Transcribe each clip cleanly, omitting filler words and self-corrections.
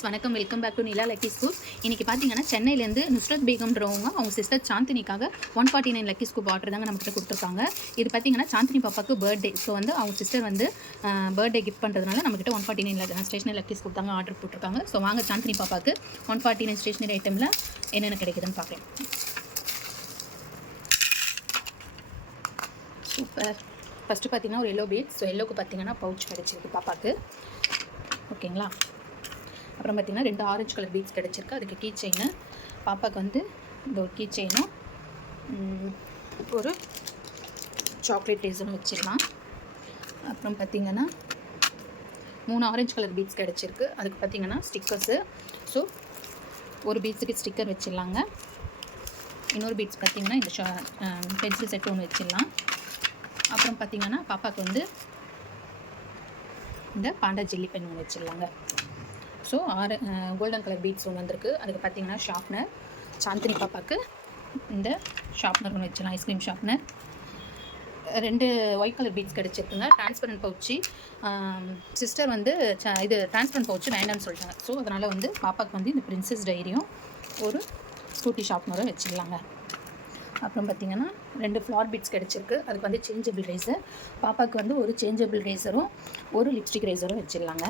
Friends வணக்கம், welcome back to Nila lucky scoop. இன்றைக்கி பார்த்தீங்கன்னா சென்னையிலேருந்து நுஸ்ரத் பேகம்ன்றவங்க அவங்க சிஸ்டர் சாந்தினிக்காக 149 லக்கி ஸ்கூப் ஆர்டர் தாங்க நம்மகிட்ட கொடுத்துருக்காங்க. இது பார்த்தீங்கன்னா சாந்தினி பாப்பாவுக்கு பர்த்டே. ஸோ வந்து அவங்க சிஸ்டர் வந்து பர்த்டே கிஃப்ட் பண்ணுறதுனால நம்மகிட்ட 149 ஸ்டேஷனரி லக்கி ஸ்கூப் தாங்க ஆர்டர் போட்டிருக்காங்க. ஸோ வாங்க சாந்தினி பாப்பாவுக்கு 149 ஸ்டேஷனரி ஐட்டமில் என்னென்ன கிடைக்குதுன்னு பார்க்கலாம். சூப்பர். ஃபஸ்ட்டு பார்த்தீங்கன்னா ஒரு எல்லோ பீட். ஸோ எல்லோக்கு பார்த்தீங்கன்னா பவுச் கிடச்சிருக்கு பாப்பாவுக்கு. ஓகேங்களா. அப்புறம் பார்த்திங்கன்னா 2 ஆரஞ்சு கலர் பீட்ஸ் கிடச்சிருக்கு. அதுக்கு கீ செயின்னு பாப்பாவுக்கு வந்து இந்த ஒரு கீ செயினும் ஒரு சாக்லேட் ரேசனும் வச்சிடலாம். அப்புறம் பார்த்திங்கன்னா 3 ஆரஞ்சு கலர் பீட்ஸ் கிடச்சிருக்கு. அதுக்கு பார்த்திங்கன்னா ஸ்டிக்கர்ஸு. ஸோ ஒரு பீட்ஸுக்கு ஸ்டிக்கர் வச்சிடலாங்க. இன்னொரு பீட்ஸ் பார்த்திங்கன்னா இந்த பென்சில் செட் ஒன்று வச்சிடலாம். அப்புறம் பார்த்திங்கன்னா பாப்பாவுக்கு வந்து இந்த பாண்டா ஜெல்லி பென் ஒன்று வச்சிடலாங்க. ஸோ கோல்டன் கலர் பீட்ஸ் ஒன்று வந்திருக்கு. அதுக்கு பார்த்தீங்கன்னா ஷார்ப்னர். சாந்தினி பாப்பாவுக்கு இந்த ஷார்ப்னர் ஒன்று வச்சிடலாம், ice cream sharpener. 2 white colour beads கிடச்சிருக்குங்க. Transparent pouch. சிஸ்டர் வந்து இது டிரான்ஸ்பரண்ட் பவுச்சு வேண்டாம்னு சொல்லிட்டாங்க. ஸோ அதனால் வந்து பாப்பாவுக்கு வந்து இந்த பிரின்சஸ் டைரியும் ஒரு ஸ்கூட்டி ஷார்ப்னரும் வச்சிடலாங்க. அப்புறம் பார்த்திங்கன்னா 2 ஃப்ளார் பீட்ஸ் கிடச்சிருக்கு. அதுக்கு வந்து சேஞ்சபிள் ரேசர். பாப்பாவுக்கு வந்து ஒரு சேஞ்சபிள் ரேசரும் ஒரு லிப்ஸ்டிக் ரேசரும் வச்சிடலாங்க.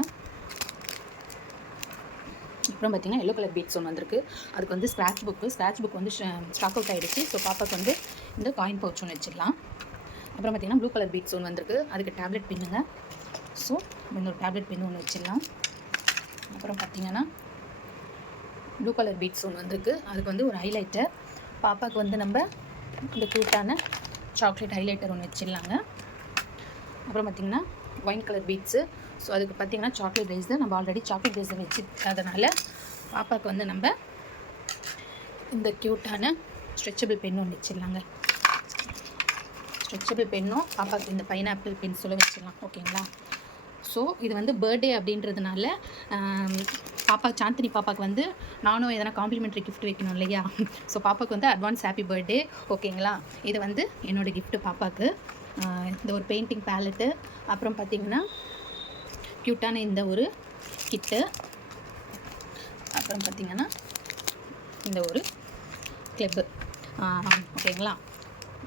அப்புறம் பார்த்திங்கன்னா எல்லோ கலர் பீட்ஸ் ஒன்று வந்திருக்கு. அதுக்கு வந்து ஸ்க்ராட்ச் புக் வந்து ஸ்டாக் அவுட் ஆகிடுச்சு. ஸோ பாப்பாவுக்கு வந்து இந்த காயின் பவுச் ஒன்று வச்சிடலாம். அப்புறம் பார்த்திங்கன்னா ப்ளூ கலர் பீட்ஸ் ஒன்று வந்திருக்கு. அதுக்கு டேப்லெட் பின்னுங்க. ஸோ இன்னொரு டேப்லெட் பின்னு ஒன்று வச்சிடலாம். அப்புறம் பார்த்திங்கன்னா ப்ளூ கலர் பீட்ஸ் ஒன்று வந்திருக்கு. அதுக்கு வந்து ஒரு ஹைலைட்டர். பாப்பாவுக்கு வந்து நம்ம இந்த க்யூட்டான சாக்லேட் ஹைலைட்டர் ஒன்று வச்சிடலாங்க. அப்புறம் பார்த்திங்கன்னா ஒயின் கலர் பீட்ஸு. ஸோ அதுக்கு பார்த்திங்கன்னா சாக்லேட் ரேசர். நம்ம ஆல்ரெடி சாக்லேட் ரேசர் வச்சுருக்கிறதுனால பாப்பாவுக்கு வந்து நம்ம இந்த க்யூட்டான ஸ்ட்ரெச்சபிள் பென் ஒன்று வச்சிடலாங்க. ஸ்ட்ரெச்சபிள் பென்னும் பாப்பாவுக்கு இந்த பைனாப்பிள் பென்சிலும் வச்சிடலாம். ஓகேங்களா. ஸோ இது வந்து பர்த்டே அப்படின்றதுனால சாந்தினி பாப்பாவுக்கு வந்து நானும் எதனா காம்ப்ளிமெண்ட்ரி கிஃப்ட் வைக்கணும் இல்லையா. ஸோ பாப்பாவுக்கு வந்து அட்வான்ஸ் ஹாப்பி பர்த்டே. ஓகேங்களா. இது வந்து என்னோடய கிஃப்ட்டு பாப்பாவுக்கு. இந்த ஒரு பெயிண்டிங் பேலட்டு. அப்புறம் பார்த்திங்கன்னா க்யூட்டான இந்த ஒரு கிட்டு. அப்புறம் பார்த்திங்கன்னா இந்த ஒரு கிளிப்பு. ஓகேங்களா.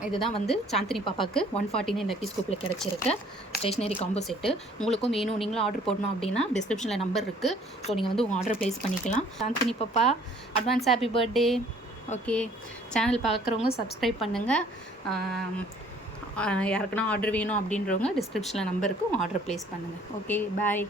இதுதான் வந்து சாந்தினி பாப்பாவுக்கு 149 லக்கி ஸ்கூப்பில் கிடச்சிருக்க ஸ்டேஷ்னரி காம்போ செட்டு. உங்களுக்கும் வேணும், நீங்களும் ஆர்டர் போடணும் அப்படின்னா டிஸ்கிரிப்ஷனில் நம்பர் இருக்குது. ஸோ நீங்கள் வந்து உங்கள் ஆர்டர் ப்ளேஸ் பண்ணிக்கலாம். சாந்தினி பாப்பா advance happy birthday. Okay. Channel பார்க்குறவங்க சப்ஸ்கிரைப் பண்ணுங்கள். யாருக்குன்னா ஆர்டர் வேணும் அப்படின்றவங்க டிஸ்கிரிப்ஷனில் நம்பருக்கு உங்கள் ஆர்டர் ப்ளேஸ் பண்ணுங்கள். ஓகே, பாய்.